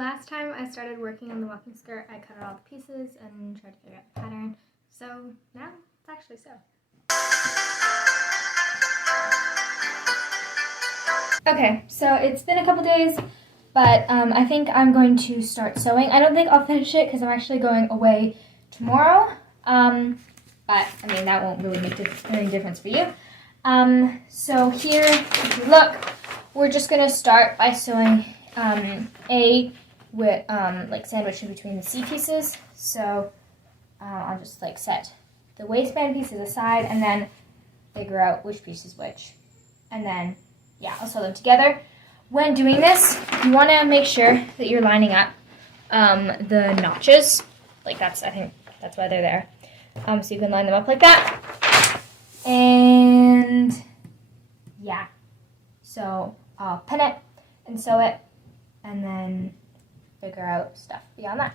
last time I started working on the walking skirt, I cut out all the pieces and tried to figure out the pattern. So now it's actually sewn. Okay, so it's been a couple days, but I think I'm going to start sewing. I don't think I'll finish it because I'm actually going away tomorrow. But I mean, that won't really make any difference for you. So here, if you look, we're just going to start by sewing A with like sandwiched in between the C pieces. So I'll just like set the waistband pieces aside and then figure out which piece is which. And then, yeah, I'll sew them together. When doing this, you want to make sure that you're lining up the notches. Like I think that's why they're there. So you can line them up like that. And yeah, so I'll pin it and sew it and then figure out stuff beyond that.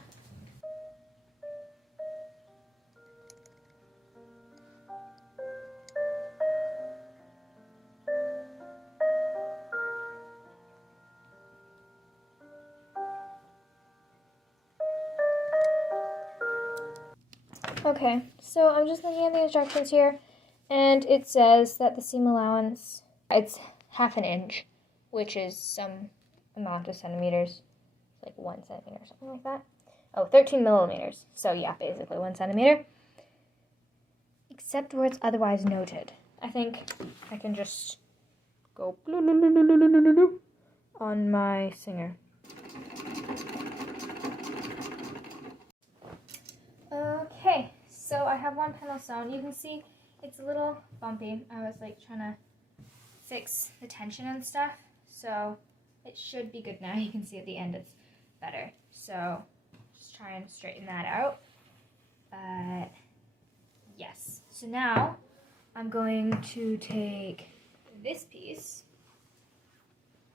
Okay, so I'm just looking at the instructions here, and it says that the seam allowance, it's 1/2 inch, which is some amount of centimeters, like 1 centimeter or something like that. Oh, 13 millimeters. So yeah, basically 1 centimeter. Except where it's otherwise noted. I think I can just go on my singer. Okay, so I have one panel sewn. You can see it's a little bumpy. I was like trying to fix the tension and stuff, so it should be good now. You can see at the end it's better. So just try and straighten that out. But yes, so now I'm going to take this piece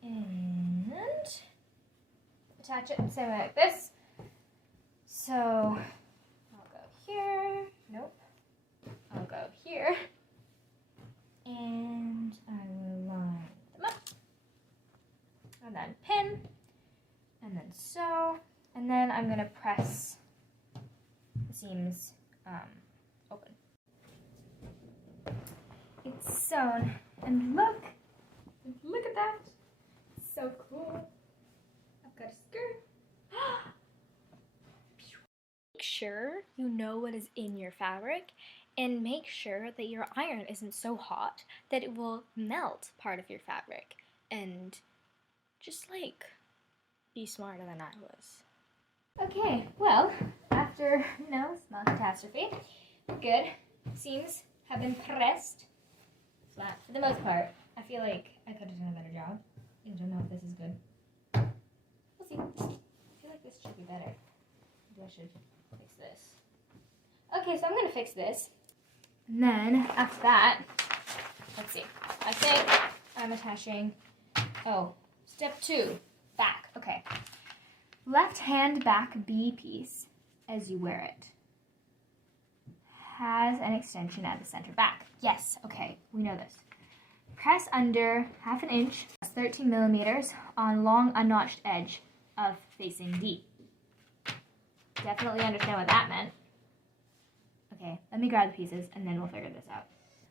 and attach it the same way like this. So I'll go here, nope, I'll go here, and I will line them up, and then pin, and then sew, and then I'm going to press the seams open. It's sewn, and look at that, it's so cool. I've got a skirt. Make sure you know what is in your fabric, and make sure that your iron isn't so hot that it will melt part of your fabric, and just like be smarter than I was. Okay, well, after small catastrophe, good. Seams have been pressed flat for the most part. I feel like I could have done a better job. I don't know if this is good. We'll see. I feel like this should be better. Maybe I should fix this. Okay, so I'm going to fix this. And then, after that, let's see. I think I'm attaching, step 2, back. Okay. Left hand back B piece, as you wear it, has an extension at the center back. Yes, okay, we know this. Press under 1/2 inch, 13 millimeters, on long unnotched edge of facing D. Definitely understand what that meant. Okay, let me grab the pieces and then we'll figure this out.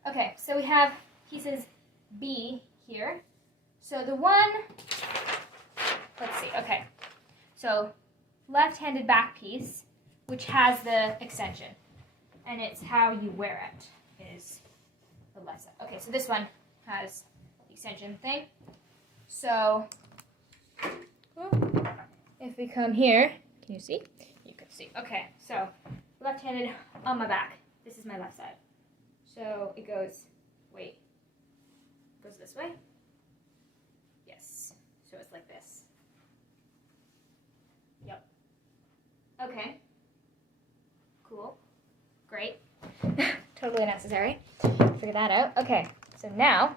Okay, so we have pieces B here. So the one, let's see, okay. So left-handed back piece, which has the extension, and it's how you wear it, is the left side. Okay, so this one has the extension thing. So if we come here, can you see? You can see. Okay, so left-handed on my back. This is my left side. So it goes, goes this way? Yes. So it's like this. Yep. Okay. Cool. Great. Totally necessary. Figure that out. Okay, so now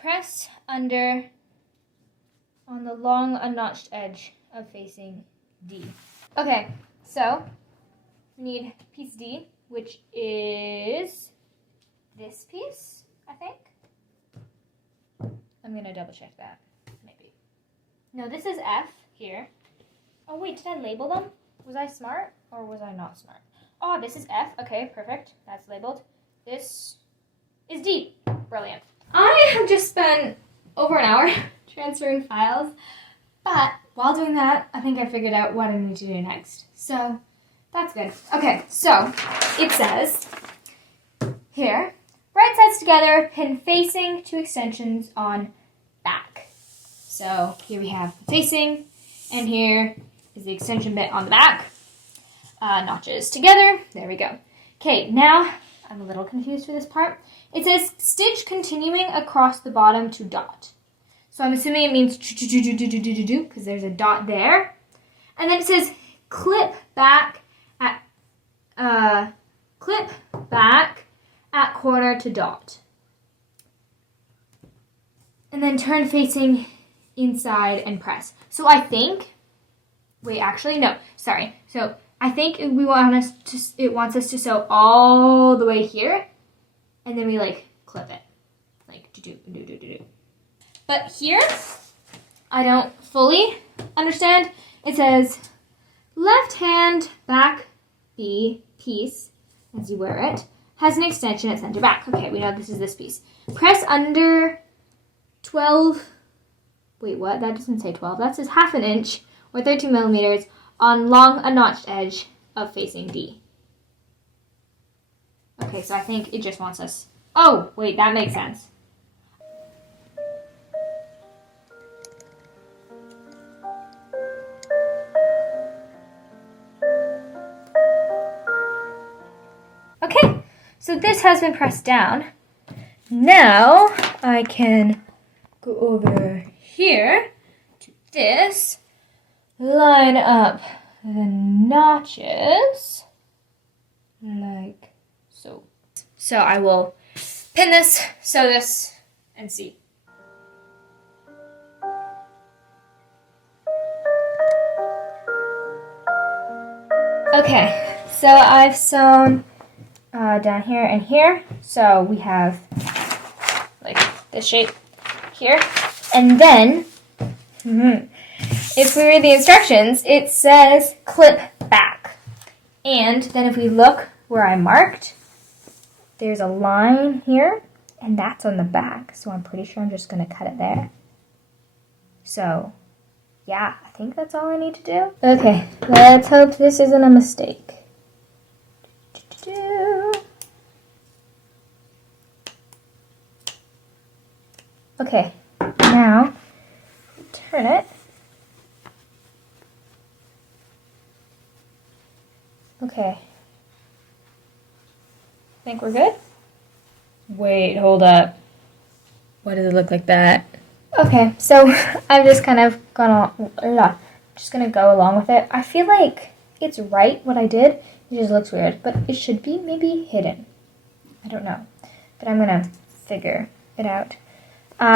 press under on the long unnotched edge of facing D. Okay, so we need piece D, which is this piece, I think. I'm gonna double check that, maybe. No, this is F here. Oh wait, did I label them? Was I smart or was I not smart? Oh, this is F. Okay, perfect. That's labeled. This is D. Brilliant. I have just spent over an hour transferring files, but while doing that, I think I figured out what I need to do next. So that's good. Okay, so it says here, right sides together, pin facing to extensions on back. So here we have facing, and here is the extension bit on the back. Notches together. There we go. Okay, now I'm a little confused for this part. It says stitch continuing across the bottom to dot. So I'm assuming it means do because there's a dot there. And then it says clip back at corner to dot. And then turn facing inside and press. So I think, wait, actually no, sorry. So I think it wants us to sew all the way here, and then we like clip it, like do. But here, I don't fully understand. It says left hand back B piece as you wear it has an extension at center back. Okay, we know this is this piece. Press under 12. Wait, what? That doesn't say 12. That says half an inch or 13 millimeters. On long a notched edge of facing D. Okay, so I think it just wants us... Oh, wait, that makes sense. Okay, so this has been pressed down. Now I can go over here to this. Line up the notches like so. So I will pin this, sew this, and see. Okay, so I've sewn down here and here. So we have like this shape here. And then, if we read the instructions, it says clip back. And then if we look where I marked, there's a line here, and that's on the back. So I'm pretty sure I'm just going to cut it there. So, yeah, I think that's all I need to do. Okay, let's hope this isn't a mistake. Okay, now turn it. Okay. Think we're good? Wait, hold up. Why does it look like that? Okay, so I've just kind of just gonna go along with it. I feel like it's right what I did. It just looks weird, but it should be maybe hidden. I don't know, but I'm gonna figure it out.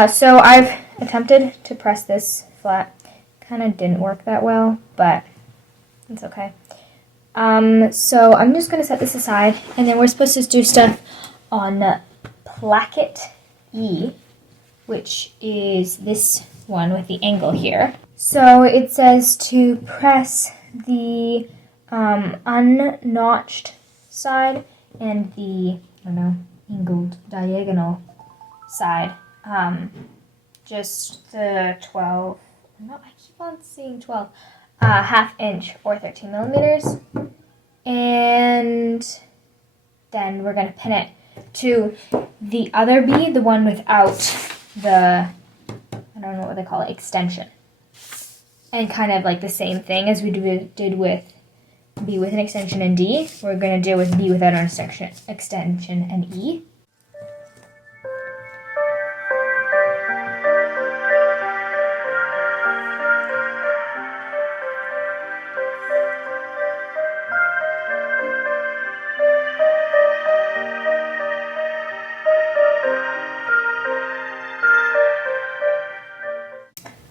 So I've attempted to press this flat. Kind of didn't work that well, but it's okay. So I'm just going to set this aside, and then we're supposed to do stuff on placket E, which is this one with the angle here. So it says to press the unnotched side and the, angled diagonal side. Just the 12, no, I keep on seeing 12. Half inch or 13 millimeters, and then we're going to pin it to the other B, the one without the, I don't know what they call it, extension, and kind of like the same thing as we did with B with an extension and D, we're going to do with B without an extension and E.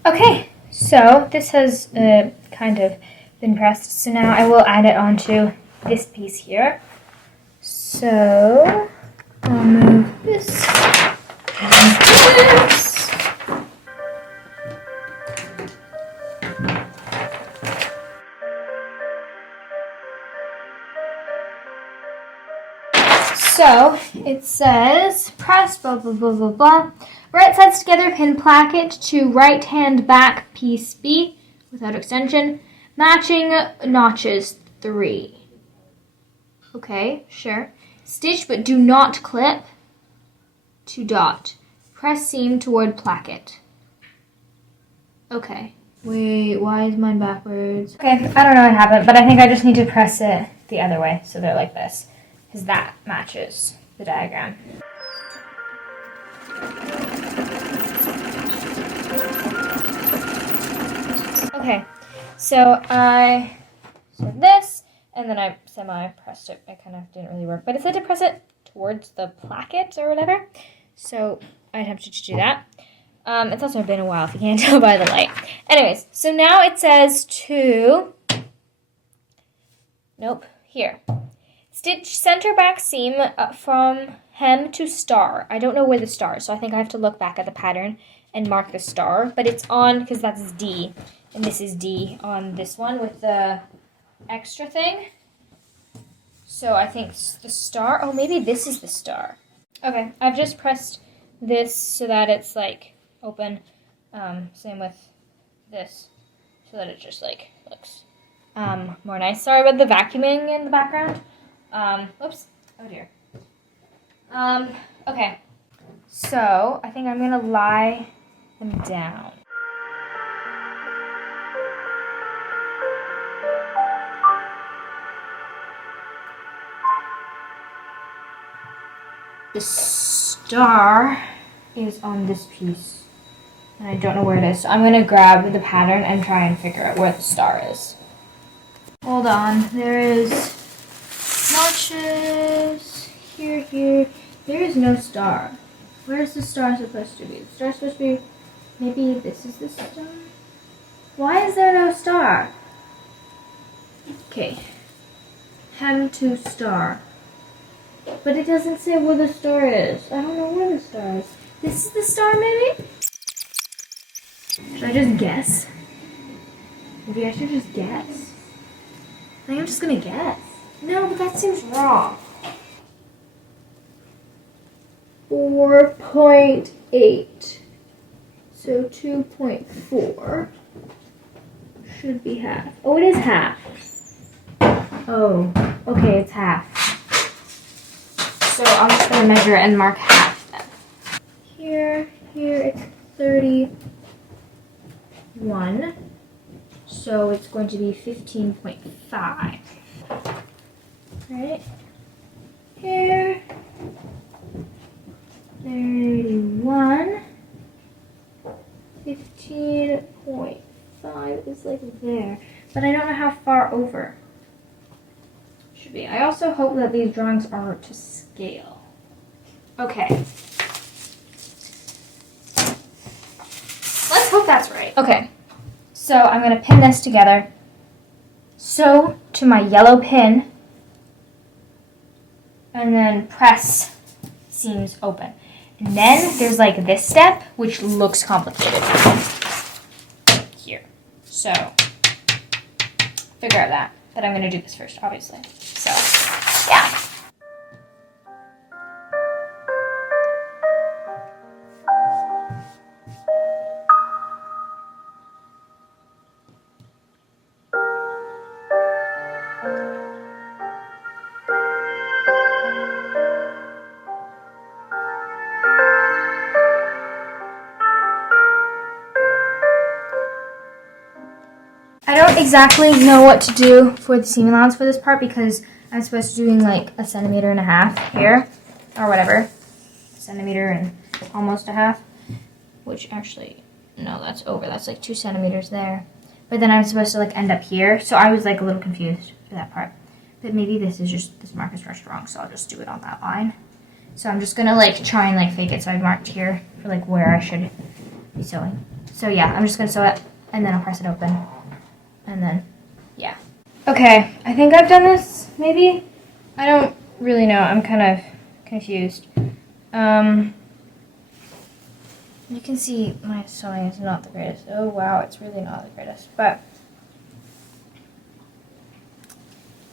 Okay, so this has kind of been pressed, so now I will add it onto this piece here. So I'll move this and this. So it says press blah blah blah blah blah. Right sides together, pin placket to right hand back piece B without extension. Matching notches 3. Okay, sure. Stitch but do not clip to dot. Press seam toward placket. Okay. Wait, why is mine backwards? Okay, I don't know what happened, but I think I just need to press it the other way so they're like this, because that matches the diagram. Okay, so I said this, and then I semi-pressed it. It kind of didn't really work, but it said to press it towards the placket or whatever, so I attempted to do that. It's also been a while if you can't tell by the light. Anyways, so now it says to, here. Stitch center back seam from hem to star. I don't know where the star is, so I think I have to look back at the pattern and mark the star, but it's on, because that's D, and this is D on this one with the extra thing. So I think the star, oh, maybe this is the star. Okay, I've just pressed this so that it's like open. Same with this, so that it just like looks more nice. Sorry about the vacuuming in the background. Whoops. Oh dear. Okay. So I think I'm gonna lie them down. The star is on this piece, and I don't know where it is, so I'm going to grab the pattern and try and figure out where the star is. Hold on, there is notches, here, there is no star. Where is the star supposed to be? The star's supposed to be, maybe this is the star? Why is there no star? Okay, hem to star. But it doesn't say where the star is. I don't know where the star is. This is the star, maybe? Should I just guess? Maybe I should just guess. I think I'm just gonna guess. No, but that seems wrong. 4.8. So 2.4 should be half. Oh, it is half. Oh, okay, it's half. So I'm just going to measure and mark half then. Here it's 31. So it's going to be 15.5. Right? Here, 31. 15.5 is like there. But I don't know how far over. Should be. I also hope that these drawings are to scale. Okay. Let's hope that's right. Okay. So I'm going to pin this together. Sew to my yellow pin. And then press seams open. And then there's like this step, which looks complicated here. So figure out that. But I'm going to do this first, obviously. So, yeah. I don't exactly know what to do for the seam allowance for this part because I'm supposed to be doing like 1.5 centimeters here, or whatever, 1 centimeter and almost a half, which actually, no, that's over, that's like 2 centimeters there. But then I'm supposed to like end up here, so I was like a little confused for that part. But maybe this mark is stretched wrong, so I'll just do it on that line. So I'm just gonna like try and like fake it, so I marked here for like where I should be sewing. So yeah, I'm just gonna sew it, and then I'll press it open. And then, yeah. Okay, I think I've done this, maybe? I don't really know. I'm kind of confused. You can see my sewing is not the greatest. Oh, wow, it's really not the greatest. But,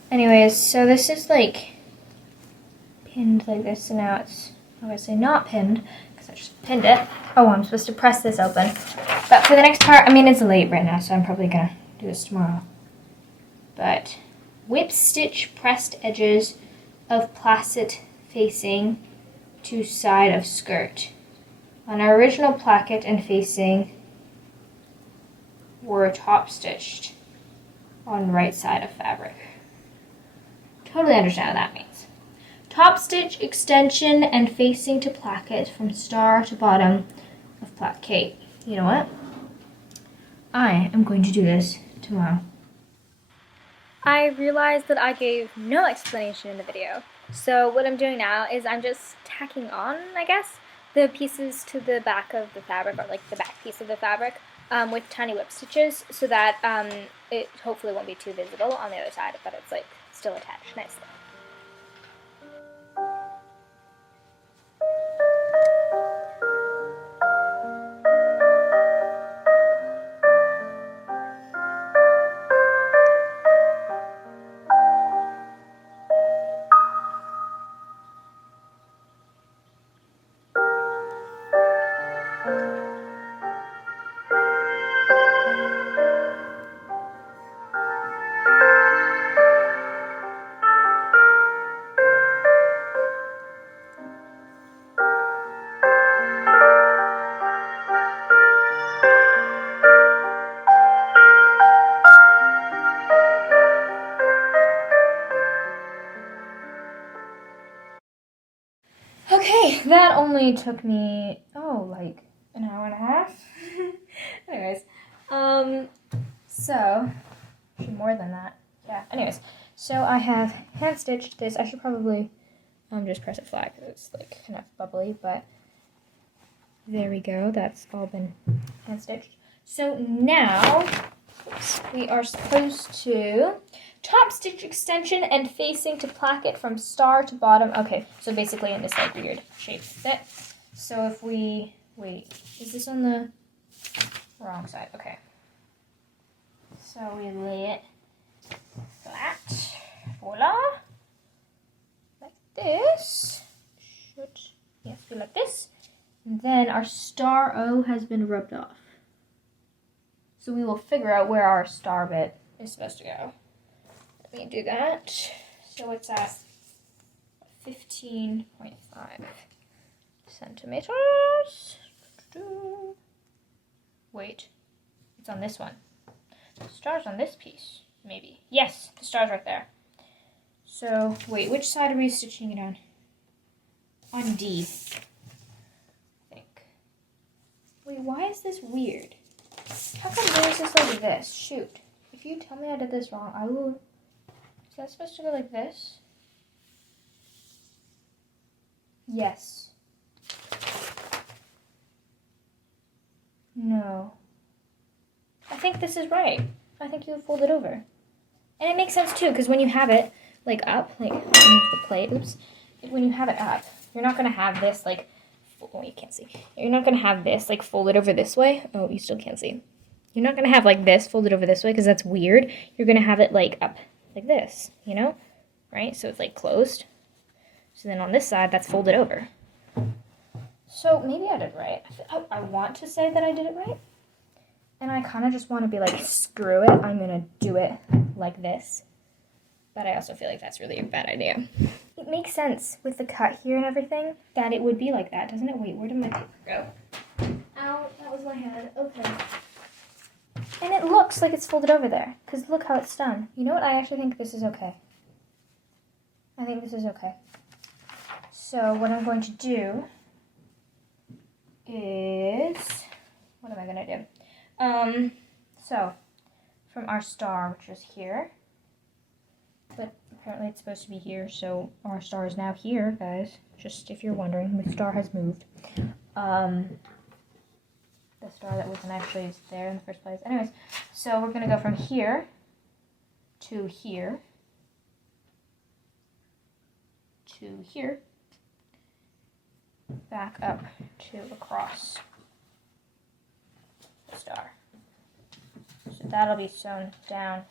anyways, so this is, like, pinned like this, so now it's obviously not pinned because I just pinned it. Oh, I'm supposed to press this open. But for the next part, I mean, it's late right now, so I'm probably gonna do this tomorrow. But whip stitch pressed edges of placket facing to side of skirt. On our original placket and facing were top stitched on right side of fabric. Totally understand what that means. Top stitch extension and facing to placket from star to bottom of placket. You know what? I am going to do this tomorrow. I realized that I gave no explanation in the video. So what I'm doing now is I'm just tacking on, I guess, the pieces to the back of the fabric, or like the back piece of the fabric, with tiny whip stitches, so that it hopefully won't be too visible on the other side, but it's like still attached nicely. Okay, that only took me, like an hour and a half. Anyways, so, actually more than that. Yeah, anyways, so I have hand stitched this. I should probably just press it flat because it's like kind of bubbly, but there we go. That's all been hand stitched. So now, we are supposed to top stitch extension and facing to placket from star to bottom. Okay, so basically in this like weird shape fit. So if we, wait, is this on the wrong side? Okay. So we lay it flat, voila, like this. Should, yes, be like this. And then our star O has been rubbed off. So we will figure out where our star bit is supposed to go. Let me do that. So it's at 15.5 centimeters. Wait, it's on this one. The star's on this piece, maybe. Yes, the star's right there. So, wait, which side are we stitching it on? On D, I think. Wait, why is this weird? How come yours is like this? Shoot. If you tell me I did this wrong, I will... Is that supposed to go like this? Yes. No. I think this is right. I think you fold it over. And it makes sense too, because when you have it like up, like move the plate, oops. When you have it up, you're not going to have this like, oh, you can't see. You're not going to have this like folded over this way. Oh, you still can't see. You're not going to have like this folded over this way because that's weird. You're going to have it like up like this, you know? Right? So it's like closed. So then on this side, that's folded over. So maybe I did right. I want to say that I did it right. And I kind of just want to be like, screw it. I'm going to do it like this. But I also feel like that's really a bad idea. It makes sense with the cut here and everything that it would be like that, doesn't it? Wait, where did my paper go? Ow, that was my head. Okay. And it looks like it's folded over there, because look how it's done. You know what? I actually think this is okay. I think this is okay. So what I'm going to do is, what am I going to do? So from our star, which is here, but apparently it's supposed to be here, so our star is now here, guys. Just if you're wondering, the star has moved. The star that wasn't actually there in the first place. Anyways, so we're going to go from here to here to here, back up to across the star. So that'll be sewn down.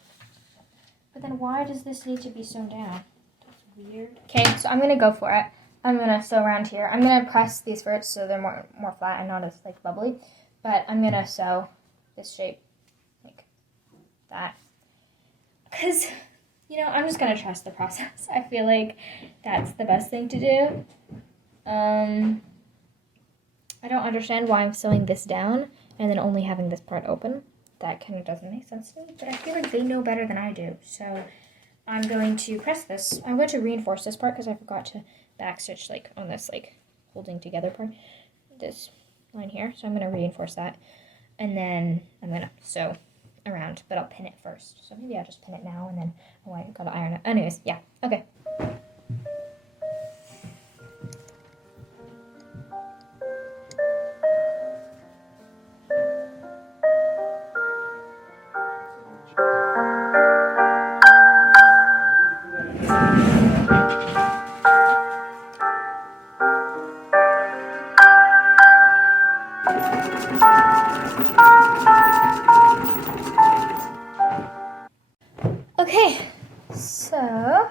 But then why does this need to be sewn down? That's weird. Okay, so I'm going to go for it. I'm gonna sew around here. I'm gonna press these first so they're more flat and not as like bubbly. But I'm gonna sew this shape like that. Because, you know, I'm just gonna trust the process. I feel like that's the best thing to do. I don't understand why I'm sewing this down and then only having this part open. That kind of doesn't make sense to me, but I feel like they know better than I do. So I'm going to press this. I'm going to reinforce this part because I forgot to backstitch like on this like holding together part, this line here. So I'm going to reinforce that, and then I'm going to sew around, but I'll pin it first. So maybe I'll just pin it now and then, oh, I gotta iron it. Anyways, yeah, okay. Okay, so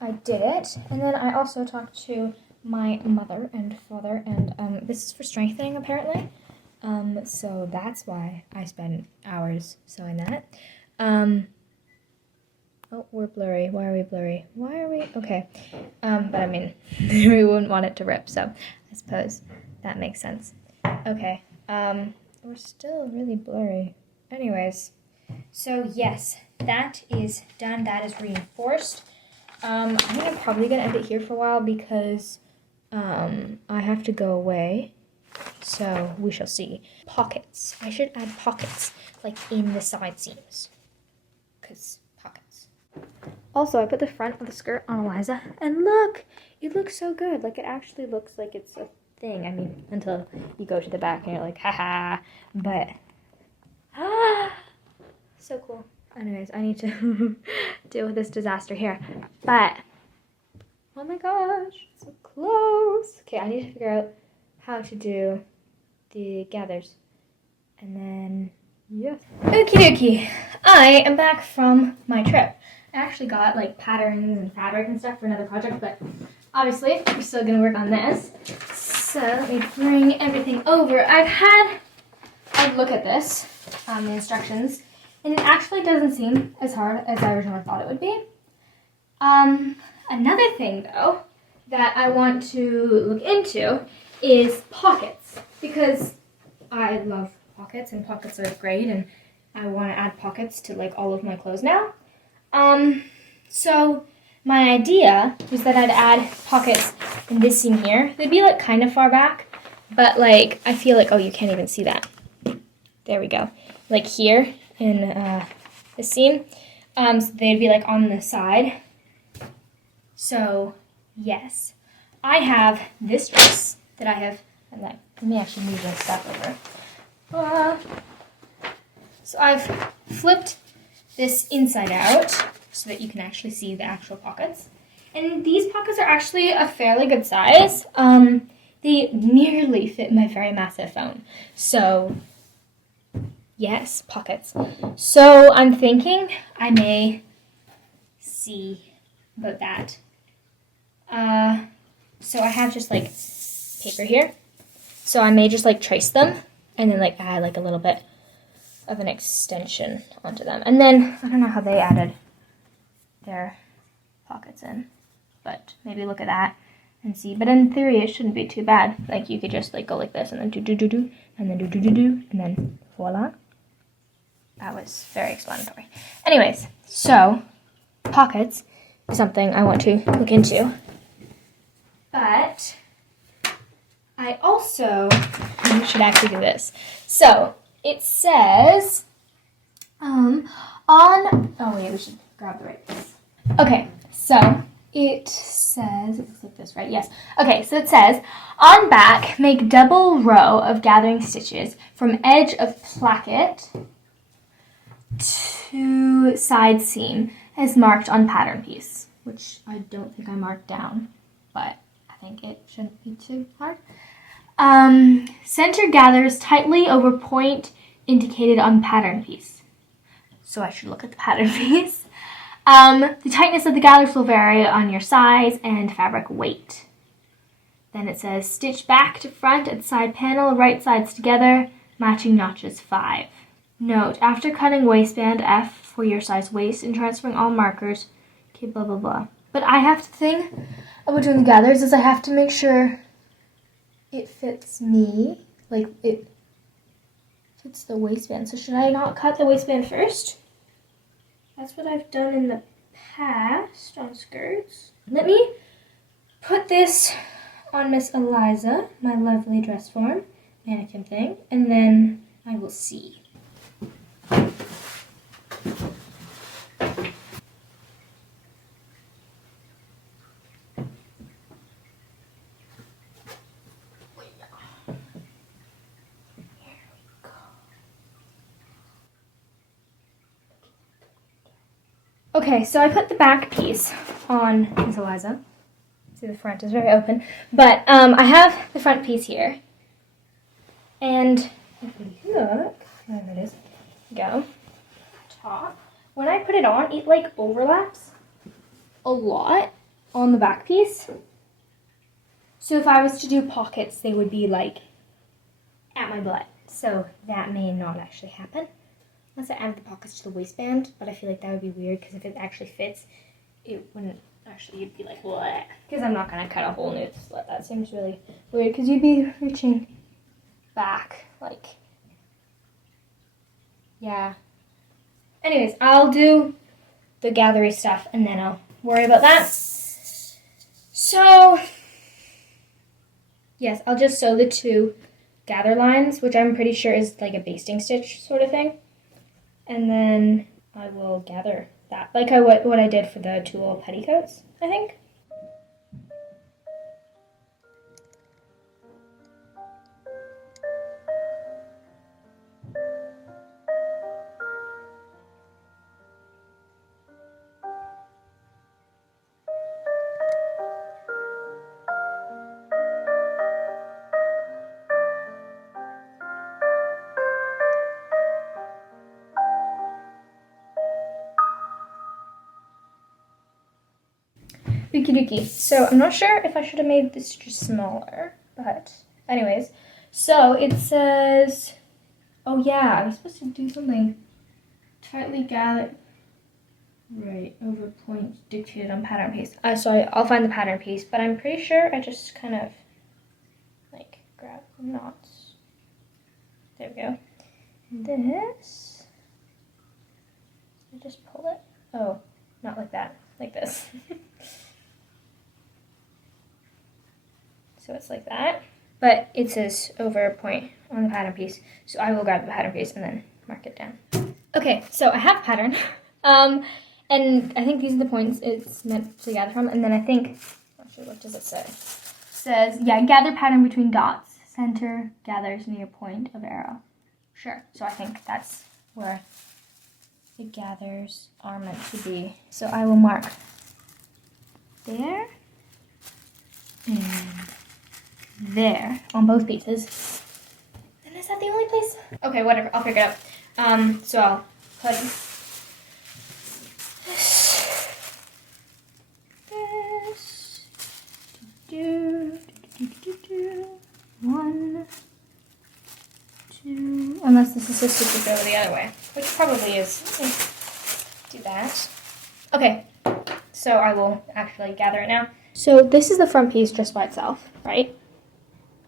I did it, and then I also talked to my mother and father, and this is for strengthening apparently. So that's why I spent hours sewing that. Oh, we're blurry. Why are we blurry? Why are we? Okay. But I mean, we wouldn't want it to rip, so I suppose that makes sense. Okay. We're still really blurry. Anyways, so yes, that is done. That is reinforced. I'm probably gonna end it here for a while because I have to go away. So we shall see. Pockets. I should add pockets like in the side seams. Cause pockets. Also, I put the front of the skirt on Eliza, and look, it looks so good. Like it actually looks like it's a thing. I mean, until you go to the back and you're like, haha. But so cool. Anyways, I need to deal with this disaster here. But oh my gosh, so close. Okay, I need to figure out how to do the gathers. And then, yes. Okie dokie. I am back from my trip. I actually got like patterns and fabric and stuff for another project, but obviously we're still gonna work on this. So let me bring everything over. I've had a look at this, the instructions, and it actually doesn't seem as hard as I originally thought it would be. Another thing though that I want to look into is pockets, because I love pockets and pockets are great, and I want to add pockets to like all of my clothes now. So my idea was that I'd add pockets in this seam here. They'd be like kind of far back, but like I feel like, oh, you can't even see that. There we go. Like here in the seam. So they'd be like on the side. So yes, I have this dress that I have, and let me actually move this stuff over. So I've flipped this inside out so that you can actually see the actual pockets. And these pockets are actually a fairly good size. They nearly fit my very massive phone. So yes, pockets. So I'm thinking I may see about that. So I have just like paper here. So I may just like trace them and then like add like a little bit of an extension onto them. And then I don't know how they added their pockets in, but maybe look at that and see. But in theory, it shouldn't be too bad. Like you could just like go like this and then do, and then do, and then voila. That was very explanatory. Anyways, so pockets is something I want to look into. But I also should actually do this. So it says oh wait, we should grab the right piece. Okay, so it says, it looks like this, right? Yes. Okay, so it says, on back, make double row of gathering stitches from edge of placket to side seam as marked on pattern piece, which I don't think I marked down, but I think it shouldn't be too hard. Center gathers tightly over point indicated on pattern piece. So I should look at the pattern piece. The tightness of the gathers will vary on your size and fabric weight. Then it says stitch back to front at side panel, right sides together, matching notches 5. Note, after cutting waistband F for your size waist and transferring all markers, okay, blah, blah, blah. But I have to think about doing the gathers is I have to make sure it fits me, like it fits the waistband. So should I not cut the waistband first? That's what I've done in the past on skirts. Let me put this on Miss Eliza, my lovely dress form mannequin thing, and then I will see. Okay, so I put the back piece on Miss Eliza. See, the front is very open, but I have the front piece here. And if we look, there it is, go, top. When I put it on, it like overlaps a lot on the back piece. So if I was to do pockets, they would be like at my butt. So that may not actually happen. Unless I added the pockets to the waistband, but I feel like that would be weird because if it actually fits, it wouldn't actually, you'd be like, what? Because I'm not going to cut a whole new slit. That seems really weird because you'd be reaching back, like, yeah. Anyways, I'll do the gathery stuff and then I'll worry about that. So, yes, I'll just sew the 2 gather lines, which I'm pretty sure is like a basting stitch sort of thing. And then I will gather that, like what I did for the 2 little petticoats, I think. Okie dokie. So I'm not sure if I should have made this just smaller, but anyways. So it says, oh yeah, I was supposed to do something. Tightly gathered. Right, over point dictated on pattern piece. Sorry, I'll find the pattern piece, but I'm pretty sure I just kind of like grab knots. There we go. This, I just pull it. Oh, not like that, like this. So it's like that, but it says over a point on the pattern piece. So I will grab the pattern piece and then mark it down. Okay, so I have a pattern, and I think these are the points it's meant to gather from. And then I think, actually, what does it say? It says, yeah, gather pattern between dots. Center gathers near point of arrow. Sure, so I think that's where the gathers are meant to be. So I will mark there and there on both pieces. And is that the only place? Okay, whatever, I'll figure it out. So I'll put this, one, two, unless this is supposed to go the other way, which probably is. Do that. Okay, so I will actually gather it now. So this is the front piece just by itself, right?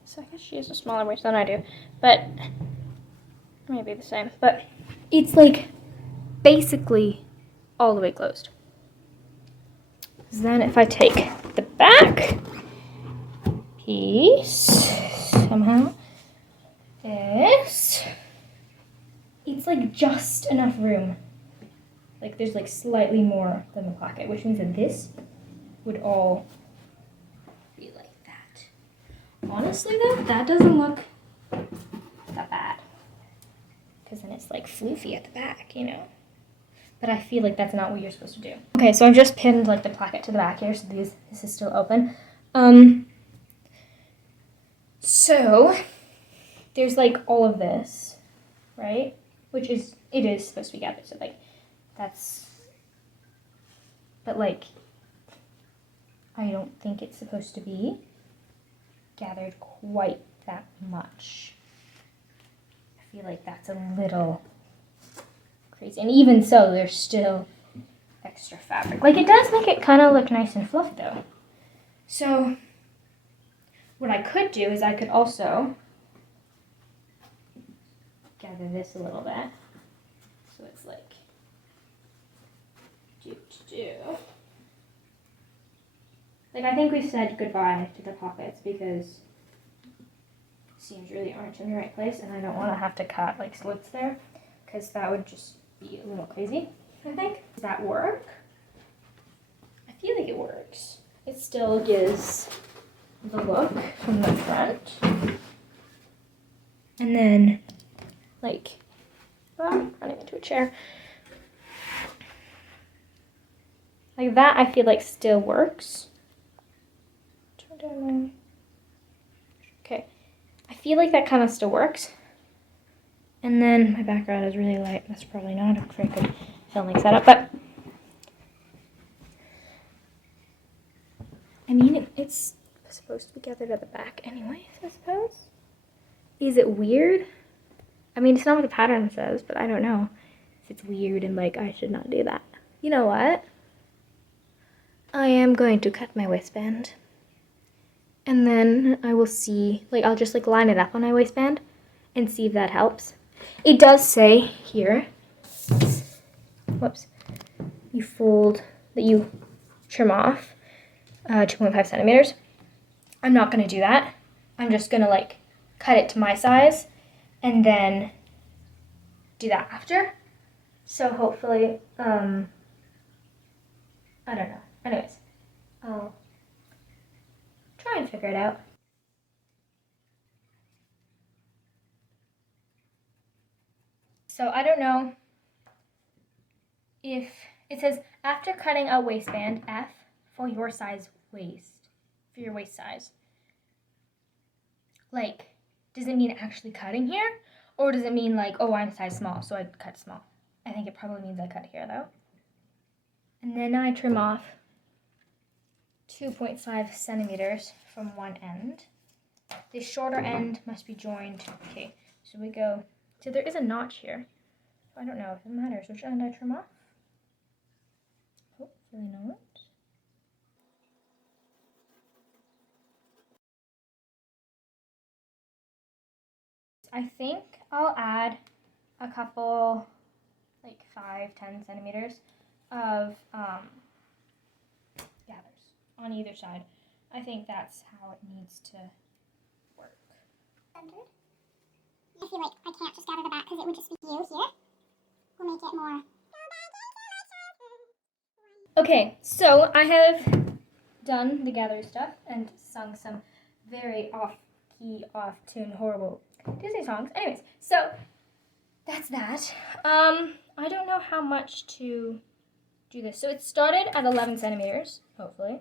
So I guess she has a smaller waist than I do, but it may be the same. But it's like basically all the way closed. Then if I take the back piece, somehow, it's like just enough room. Like there's like slightly more than the pocket, which means that this would all be like that. Honestly though, that doesn't look that bad. Because then it's like floofy at the back, you know? But I feel like that's not what you're supposed to do. Okay, so I've just pinned like the placket to the back here, so this is still open. So there's like all of this, right? Which is, it is supposed to be gathered, so like that's, but like I don't think it's supposed to be. gathered quite that much. I feel like that's a little crazy. And even so, there's still extra fabric. Like, it does make it kind of look nice and fluffy though. So what I could do is I could also gather this a little bit. So it's like Like, I think we said goodbye to the pockets because seams really aren't in the right place, and I don't want to have to cut like slits there because that would just be a little crazy, I think. Does that work? I feel like it works. It still gives the look from the front. And then, like, I'm running into a chair. Like that, I feel like still works. Turn down. Okay. I feel like that kind of still works. And then my background is really light. That's probably not a very good filming setup, but I mean, it's supposed to be gathered at the back anyways, I suppose. Is it weird? I mean, it's not what the pattern says, but I don't know if it's weird and like I should not do that. You know what? I am going to cut my waistband. And then I will see, like, I'll just like line it up on my waistband and see if that helps. It does say here, whoops, you fold, that you trim off 2.5 centimeters. I'm not gonna do that. I'm just gonna like cut it to my size and then do that after. So hopefully, I don't know. Anyways, I'll try and figure it out. So I don't know if it says after cutting a waistband, F for your size waist, for your waist size. Like, does it mean actually cutting here? Or does it mean like, oh, I'm size small, so I cut small? I think it probably means I cut here though. And then I trim off 2.5 centimeters from one end. The shorter end must be joined. Okay, so we go, so there is a notch here. So I don't know if it matters which end I trim off. Hopefully not. I think I'll add a couple, like 5-10 centimeters of gathers on either side. I think that's how it needs to work. Centered. I feel like I can't just gather the back because it would just be you here. We'll make it more. Okay, so I have done the gather stuff and sung some very off-key, off-tune, horrible Disney songs. Anyways, so that's that. I don't know how much to do this. So it started at 11 centimeters, hopefully.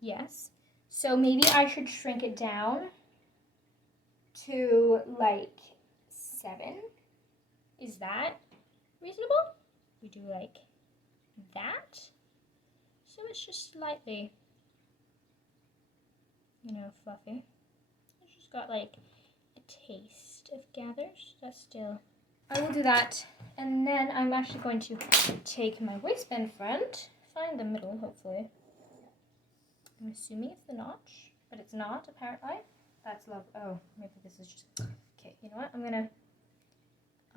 Yes. So maybe I should shrink it down to like 7. Is that reasonable? We do like that. So it's just slightly, fluffy. It's just got like a taste of gathers. That's still, I will do that. And then I'm actually going to take my waistband front, find the middle, hopefully. I'm assuming it's the notch, but it's not, apparently. That's love. Oh, maybe this is just, okay, you know what? I'm gonna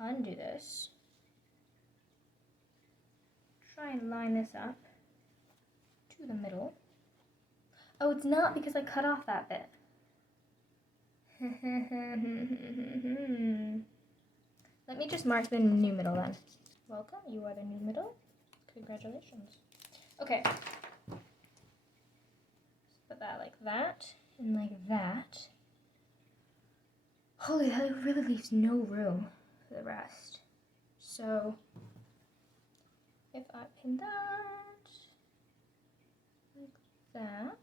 undo this. Try and line this up to the middle. Oh, it's not because I cut off that bit. Let me just mark the new middle then. Welcome, you are the new middle. Congratulations. Okay. Put that like that and like that. Holy hell, it really leaves no room for the rest. So if I pin that like that.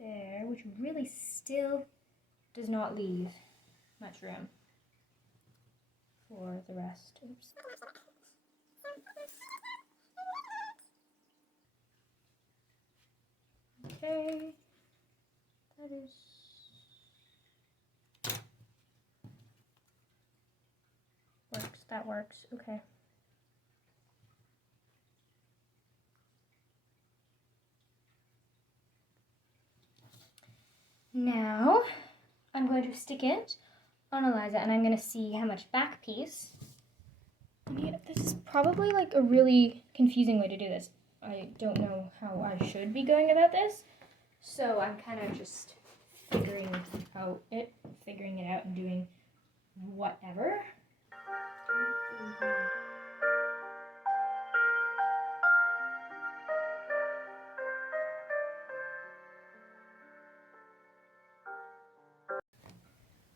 There, which really still does not leave much room for the rest. Oops. Okay, that is works. That works. Okay. Now I'm going to stick it on Eliza, and I'm going to see how much back piece. I mean, this is probably like a really confusing way to do this. I don't know how I should be going about this, so I'm kind of just figuring it out and doing whatever.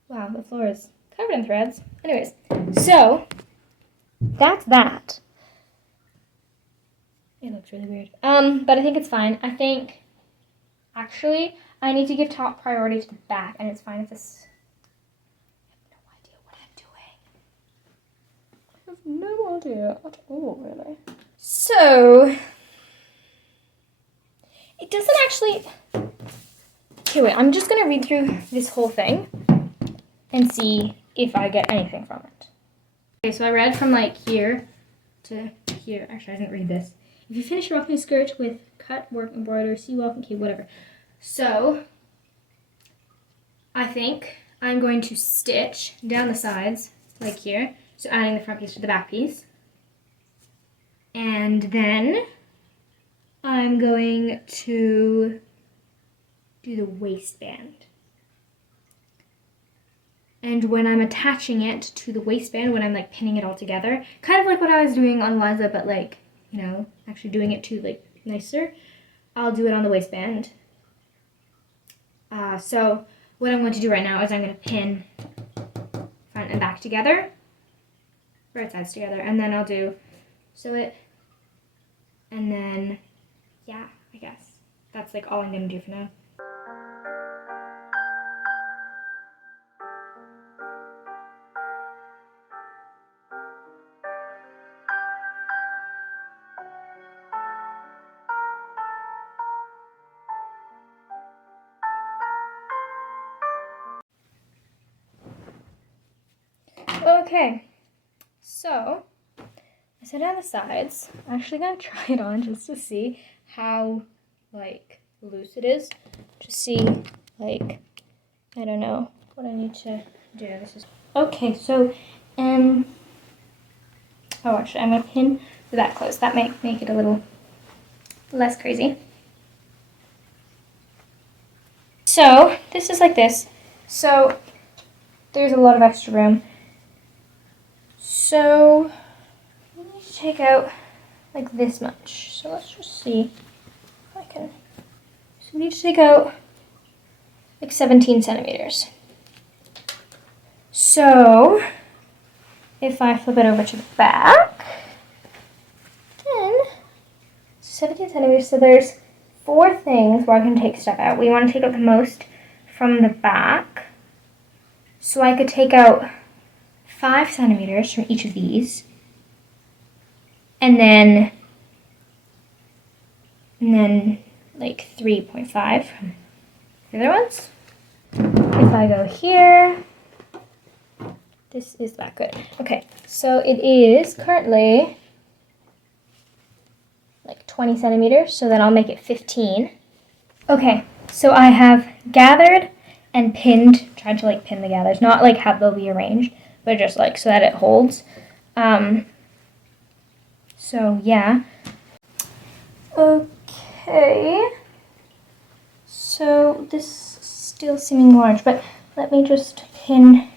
Wow, the floor is covered in threads. Anyways, so that's that. It looks really weird. But I think it's fine. I think, actually, I need to give top priority to the back, and it's fine if this... I have no idea what I'm doing. I have no idea at all, really. So, it doesn't actually... Okay, wait, I'm just going to read through this whole thing and see if I get anything from it. Okay, so I read from like here to here. Actually, I didn't read this. If you finish your walking skirt with cut, work, embroider, see welcome, okay, whatever. So, I think I'm going to stitch down the sides, like here. So adding the front piece to the back piece. And then I'm going to do the waistband. And when I'm attaching it to the waistband, when I'm like pinning it all together, kind of like what I was doing on Liza, but like, you know, actually doing it too like nicer, I'll do it on the waistband. So what I'm going to do right now is I'm going to pin front and back together, right sides together, and then I'll do sew it, and then, yeah, I guess that's like all I'm going to do for now. Okay, so I set down the sides. I'm actually going to try it on just to see how, like, loose it is. To see, like, I don't know what I need to do. This is okay. So, oh, actually, I'm going to pin the back close. That might make it a little less crazy. So, this is like this. So, there's a lot of extra room. So, we need to take out like this much. So let's just see if I can. So we need to take out like 17 centimeters. So if I flip it over to the back, then 17 centimeters. So there's 4 things where I can take stuff out. We want to take out the most from the back. So I could take out 5 centimeters from each of these, and then like 3.5 from the other ones. If I go here, this is that good. Okay, so it is currently like 20 centimeters, so then I'll make it 15. Okay, so I have gathered and pinned, tried to like pin the gathers, not like how they'll be arranged, but just like so that it holds. So yeah. Okay. So this is still seeming large, but let me just pin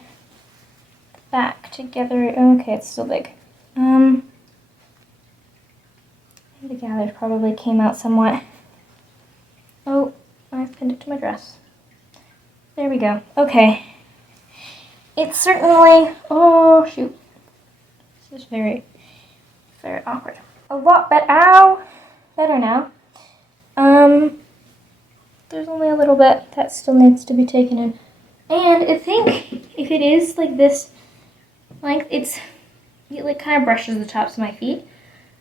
back together. Okay, it's still big. The gathers probably came out somewhat. Oh, I've pinned it to my dress. There we go. Okay. It's certainly, oh shoot, this is very, very awkward. A lot better, ow, better now. There's only a little bit that still needs to be taken in. And I think if it is like this length. It like kind of brushes the tops of my feet.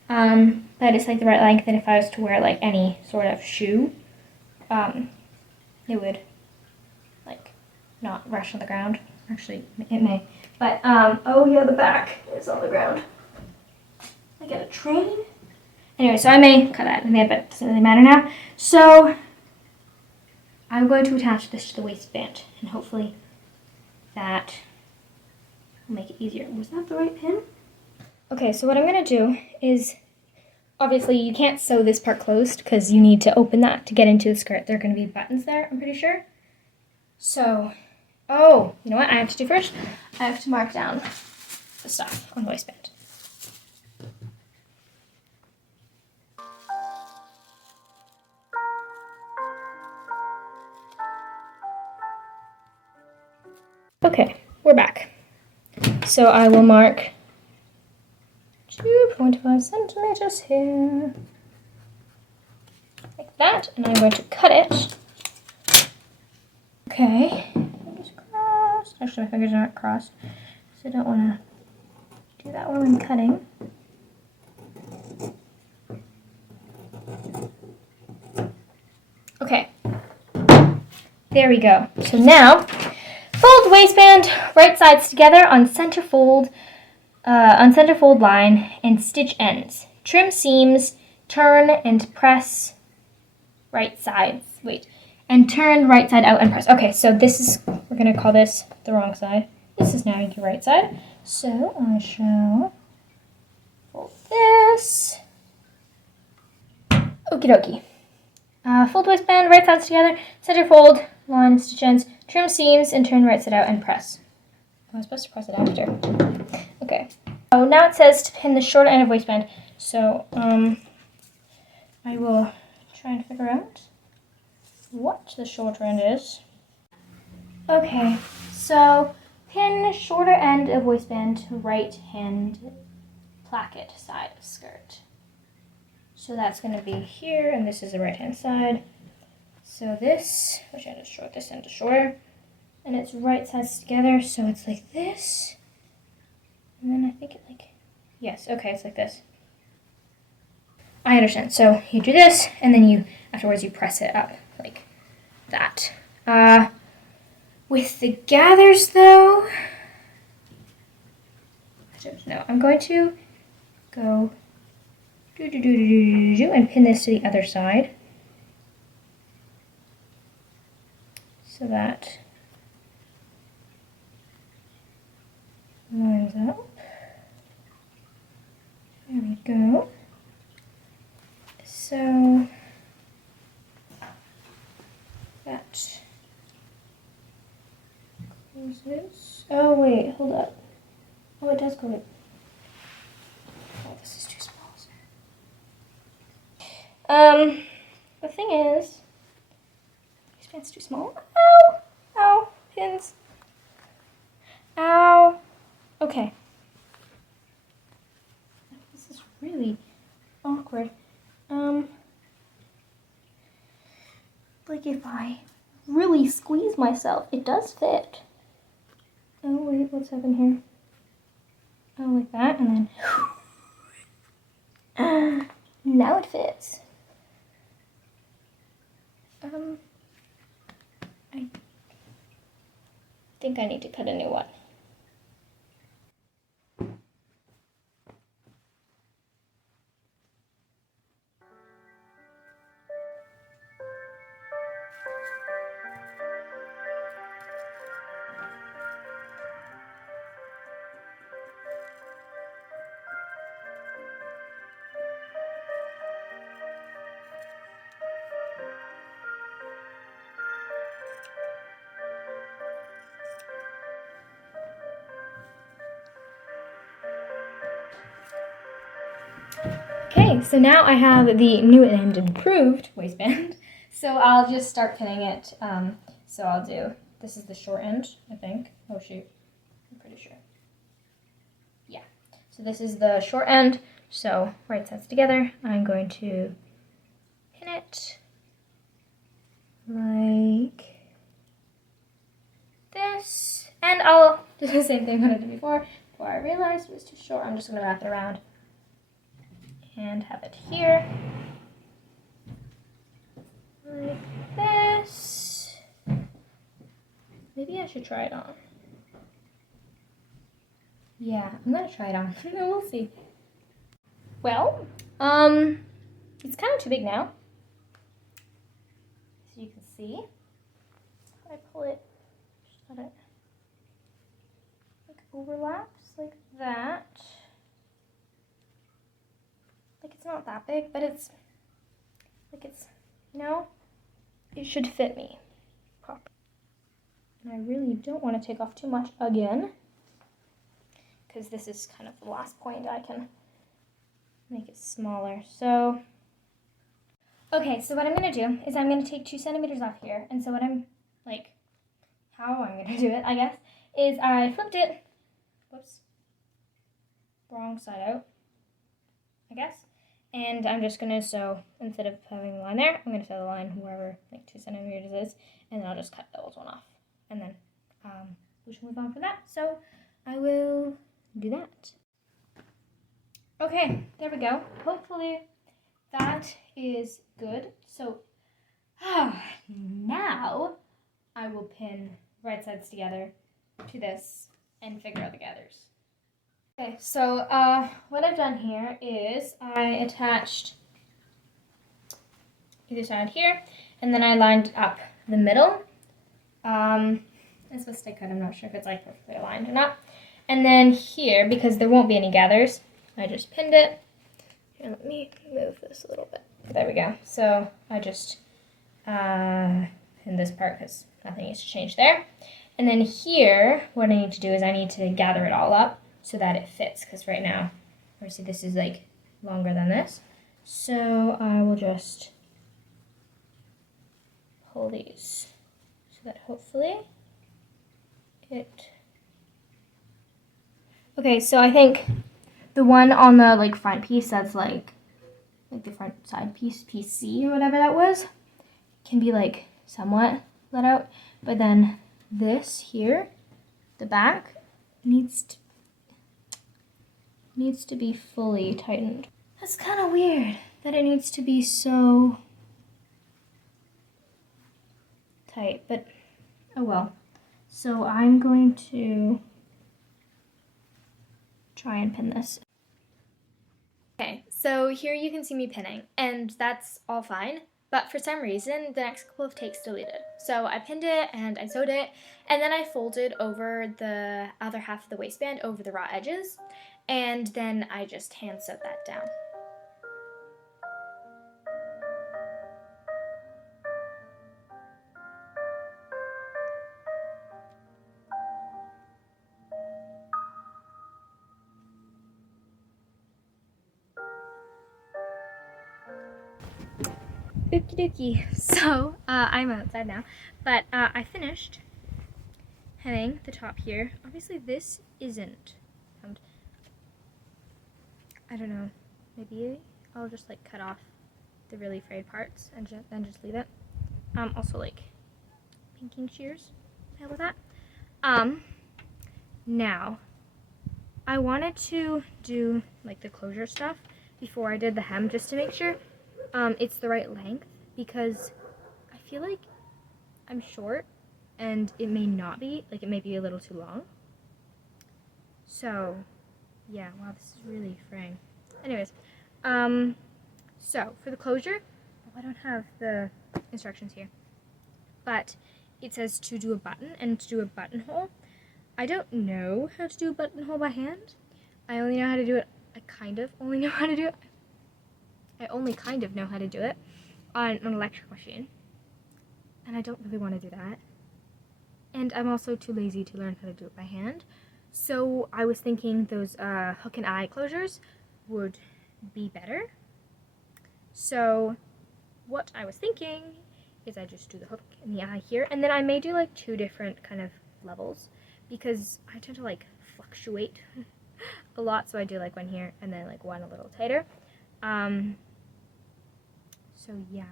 But it's like the right length, and if I was to wear like any sort of shoe, it would like not brush on the ground. Actually, it may. But oh yeah, the back is on the ground. I get a train. Anyway, so I may cut that in there, but it doesn't really matter now. So I'm going to attach this to the waistband, and hopefully that will make it easier. Was that the right pin? Okay, so what I'm going to do is, obviously you can't sew this part closed because you need to open that to get into the skirt. There are going to be buttons there, I'm pretty sure. So, oh, you know what I have to do first? I have to mark down the stuff on the waistband. Okay, we're back. So I will mark 2.5 centimeters here. Like that, and I'm going to cut it. Okay, fingers crossed. Actually, my fingers aren't crossed, so I don't want to do that while I'm cutting. Okay, there we go. So now, fold waistband, right sides together on center fold line and stitch ends. Trim seams, turn and press right sides. And turn right side out and press. Okay, so this is, we're going to call this the wrong side. This is now your right side. So I shall fold this. Okie dokie. Fold waistband, right sides together, center fold, line, stitch ends, trim seams, and turn right side out and press. Oh, I was supposed to press it after. Okay. So now it says to pin the short end of waistband. So I will try and figure out what the shorter end is. Okay, so pin shorter end of waistband to right hand placket side of skirt. So that's going to be here, and this is the right hand side. So this, which end is short, this end is shorter, and it's right sides together, so it's like this. And then I think it like, yes, okay, it's like this. I understand. So you do this, and then you, afterwards you press it up like that. With the gathers though, I don't know. I'm going to go and pin this to the other side so that lines up. There we go. So that closes. Oh wait, hold up. Oh, it does go in. Oh, this is too small. The thing is, this pant's too small. Ow! Ow! Pins. Ow! Okay. This is really awkward. Like if I really squeeze myself, it does fit. Oh wait, what's happened here? Oh, like that, and then now it fits. I think I need to cut a new one. Okay, so now I have the new and improved waistband. So I'll just start pinning it. So I'll do, this is the short end, I think. Oh shoot, I'm pretty sure. Yeah, so this is the short end. So right sides together, I'm going to pin it like this. And I'll do the same thing that I did before. before I realized it was too short. I'm just going to wrap it around and have it here. Like this. Maybe I should try it on. Yeah, I'm going to try it on. We'll see. Well, it's kind of too big now. So you can see. If I pull it, just let it like overlaps like that. Like it's not that big, but it's like it's, you know, it should fit me properly. And I really don't want to take off too much again, because this is kind of the last point I can make it smaller. So, okay, so what I'm going to do is I'm going to take 2 centimeters off here. And so what I'm, like, how I'm going to do it, I guess, is I flipped it, whoops, wrong side out, I guess. And I'm just going to sew, instead of having the line there, I'm going to sew the line wherever, like, 2 centimeters is. And then I'll just cut those one off. And then we should move on from that. So I will do that. Okay, there we go. Hopefully that is good. So now I will pin right sides together to this and figure out the gathers. Okay, so what I've done here is I attached either side here, and then I lined up the middle. It's a stick cut, I'm not sure if it's like perfectly aligned or not. And then here, because there won't be any gathers, I just pinned it. Here, let me move this a little bit. There we go. So I just pinned this part because nothing needs to change there. And then here, what I need to do is I need to gather it all up so that it fits, because right now, obviously this is like longer than this. So I will just pull these so that hopefully it... Okay, so I think the one on the like front piece that's like the front side piece, piece C or whatever that was, can be like somewhat let out, but then this here, the back, needs to be fully tightened. That's kind of weird that it needs to be so tight, but oh well. So I'm going to try and pin this. Okay, so here you can see me pinning, and that's all fine, but for some reason the next couple of takes deleted. So I pinned it and I sewed it, and then I folded over the other half of the waistband over the raw edges, and then I just hand sewed that down. Okie dokie. So I'm outside now, but I finished hemming the top here. Obviously this isn't hemmed. I don't know, maybe I'll just like cut off the really frayed parts and then just leave it. Also like pinking shears to help with that. Now I wanted to do like the closure stuff before I did the hem, just to make sure it's the right length, because I feel like I'm short and it may not be, like it may be a little too long. So yeah, wow, this is really fraying. Anyways, so for the closure, I don't have the instructions here, but it says to do a button and to do a buttonhole. I don't know how to do a buttonhole by hand. I only know how to do it, I only kind of know how to do it on an electric machine. And I don't really want to do that. And I'm also too lazy to learn how to do it by hand. So I was thinking those hook and eye closures would be better. So what I was thinking is I just do the hook and the eye here, and then I may do like 2 different kind of levels, because I tend to like fluctuate a lot. So I do like one here and then like one a little tighter. So yeah,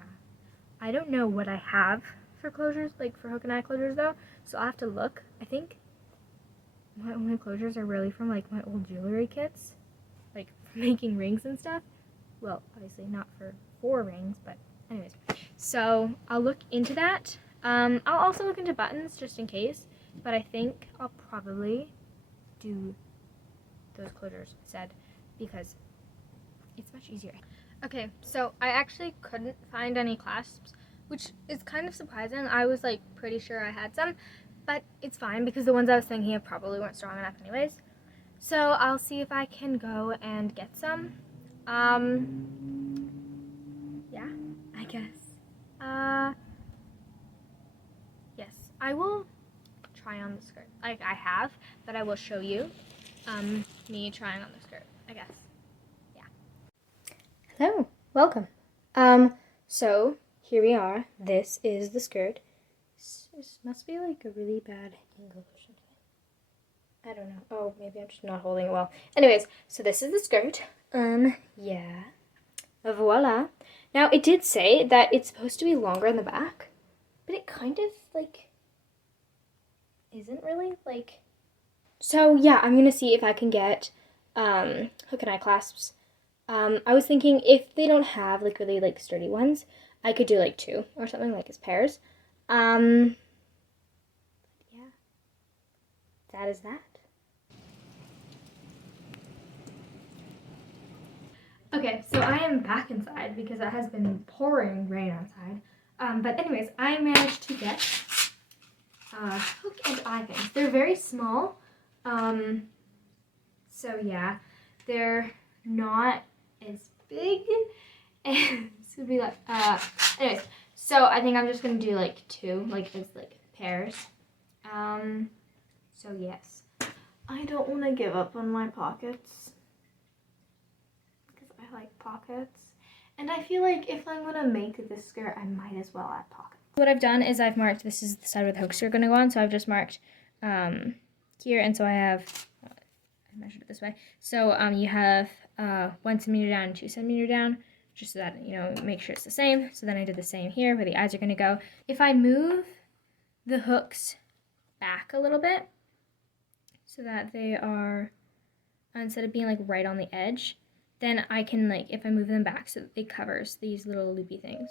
I don't know what I have for closures, like for hook and eye closures though, so I'll have to look. I think my only closures are really from like my old jewelry kits, like making rings and stuff. Well, obviously not for rings, but anyways. So I'll look into that. I'll also look into buttons just in case, but I think I'll probably do those closures instead because it's much easier. Okay, so I actually couldn't find any clasps, which is kind of surprising. I was like pretty sure I had some, but it's fine because the ones I was thinking of probably weren't strong enough anyways. So I'll see if I can go and get some. Yeah, I guess. Yes, I will try on the skirt. Like I have, but I will show you me trying on the skirt, I guess. Yeah. Hello, welcome. So here we are. This is the skirt. This must be like a really bad angle or something. I don't know. Oh, maybe I'm just not holding it well. Anyways, so this is the skirt. Yeah. Voila. Now, it did say that it's supposed to be longer in the back, but it kind of, like, isn't really, like... So, yeah, I'm going to see if I can get hook and eye clasps. I was thinking if they don't have, like, really, like, sturdy ones, I could do, like, 2 or something, like, as pairs. Yeah. That is that. Okay, so I am back inside because it has been pouring rain outside. But anyways, I managed to get hook and eye things. They're very small. So yeah, they're not as big. And it's gonna be like, anyways, so I think I'm just gonna do like 2, like as like pairs. So yes. I don't want to give up on my pockets. I like pockets, and I feel like if I'm gonna make this skirt, I might as well add pockets. What I've done is I've marked, this is the side where the hooks are gonna go on, so I've just marked here, and so I have, I measured it this way, so you have 1 centimeter down and 2 centimeter down, just so that, you know, make sure it's the same. So then I did the same here where the eyes are gonna go. If I move the hooks back a little bit so that they are, instead of being like right on the edge, then I can, like, if I move them back so that it covers these little loopy things.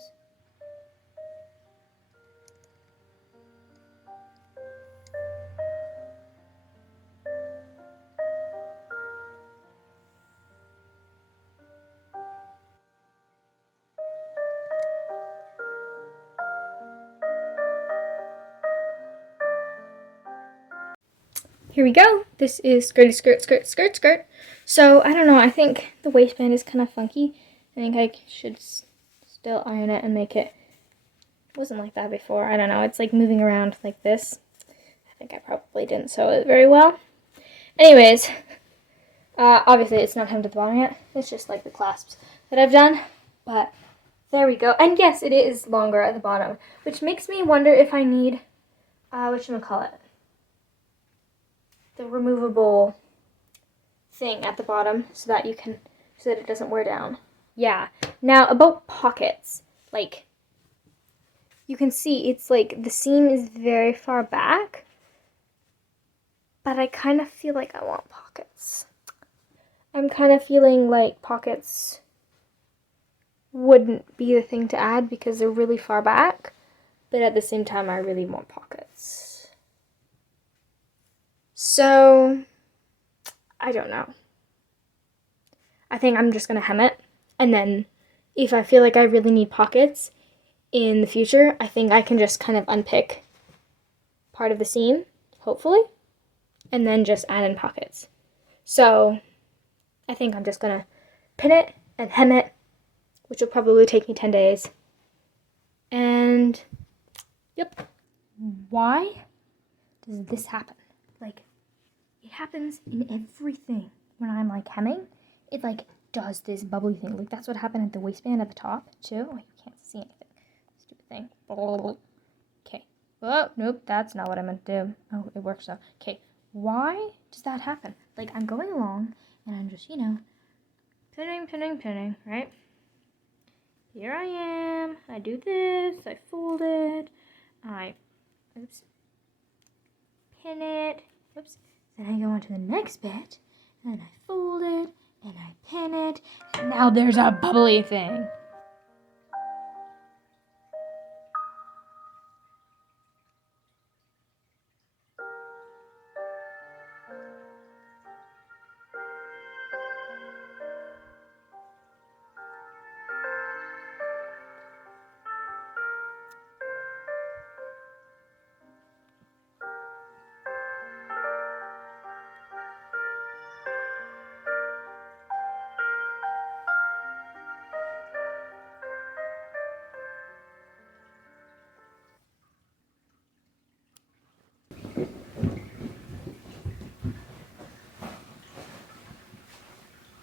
Here we go. This is skirty skirt, skirt, skirt, skirt. So, I don't know, I think the waistband is kind of funky. I think I should still iron it and make it, wasn't like that before. I don't know, it's like moving around like this. I think I probably didn't sew it very well. Anyways, obviously it's not hemmed at the bottom yet. It's just like the clasps that I've done. But there we go. And yes, it is longer at the bottom, which makes me wonder if I need, whatchamacallit, the removable thing at the bottom so that you can, so that it doesn't wear down. Yeah. Now about pockets, like, you can see it's like the seam is very far back, but I kind of feel like I want pockets. I'm kind of feeling like pockets wouldn't be the thing to add because they're really far back, but at the same time I really want pockets. So, I don't know. I think I'm just going to hem it, and then if I feel like I really need pockets in the future, I think I can just kind of unpick part of the seam, hopefully, and then just add in pockets. So, I think I'm just going to pin it and hem it, which will probably take me 10 days. And, yep. Why does this happen? Like, it happens in everything. When I'm like hemming, it like does this bubbly thing. Like that's what happened at the waistband at the top too. Oh, you can't see anything. Stupid thing. Okay. Oh, nope, that's not what I meant to do. Oh, it works though. Okay. Why does that happen? Like I'm going along and I'm just, you know, pinning, right? Here I am. I do this. I fold it. I, oops, pin it. Oops. then I go on to the next bit, and then I fold it, and I pin it, and now there's a bubbly thing.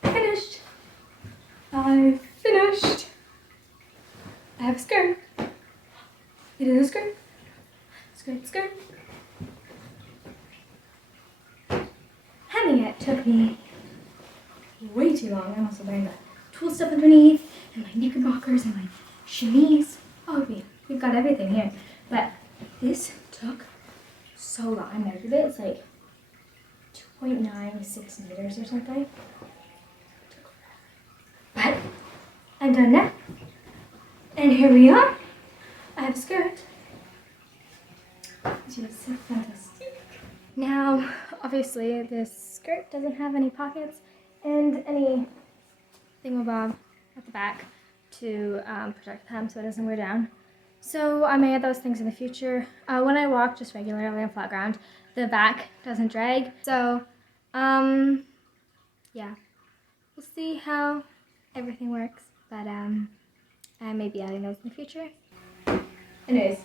Finished. I finished. I have a skirt. It is a skirt. Skirt, skirt. Hemming it took me way too long. I'm also wearing the tulle stuff underneath, and my knickerbockers, and my chemise. Oh, we've got everything here. But this took so long. I measured it. It's like 2.96 meters or something. But I'm done now. And here we are. I have a skirt. Which is so fantastic. Now, obviously, this skirt doesn't have any pockets and any thingamabob at the back to protect the hem so it doesn't wear down. So I may add those things in the future. When I walk just regularly on flat ground, the back doesn't drag. So, yeah, we'll see how everything works. But I may be adding those in the future. Anyways,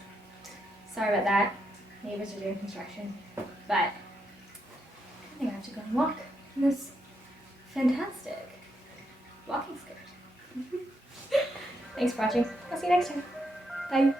sorry about that. Neighbors are doing construction, but I think I have to go and walk in this fantastic walking skirt. Thanks for watching. I'll see you next time. Bye.